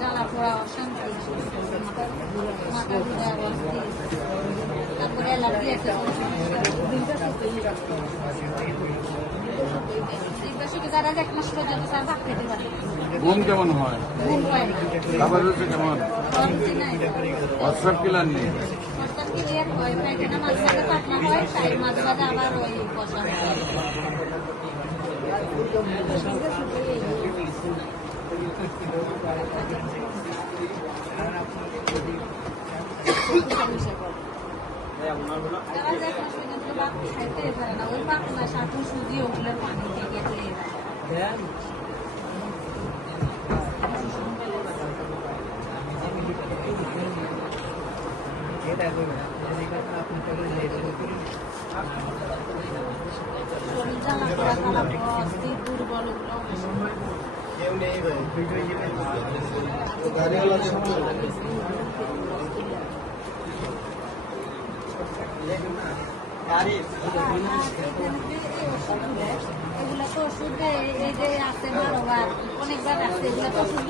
জ্বালা পোড়া অশান্তি, মাথা ঘুরে অবস্থি, তারপরে অ্যালার্জি একটা যারা 1 মাস পর্যন্ত স্যার ভাত খেতে পারে। ঘুম কেমন হয়? ঘুম হয় না, খাবার রয়েছে কেমন? অরুচি নাই, হোয়াটসঅ্যাপ ক্লিয়ার নেই। প্রস্তাব ক্লিয়ার হয়, পায়খানা মাঝে মাঝে পাতলা হয়, তাই মাঝে মাঝে আবার ওই বসা হয়। তারা 1 মাস পর্যন্ত ভাত খাইতে পারে না, ওই পাতলা সাথে সুজি ওগুলোর পানি দিয়ে গেলে শরীর জ্বালা পোড়া জ্বালা পোড়া অস্থির দুর্বল ওগুলো এগুলো তো ওষুধ এই যে আছে 12 বার অনেকবার আছে, এগুলো তো ওষুধ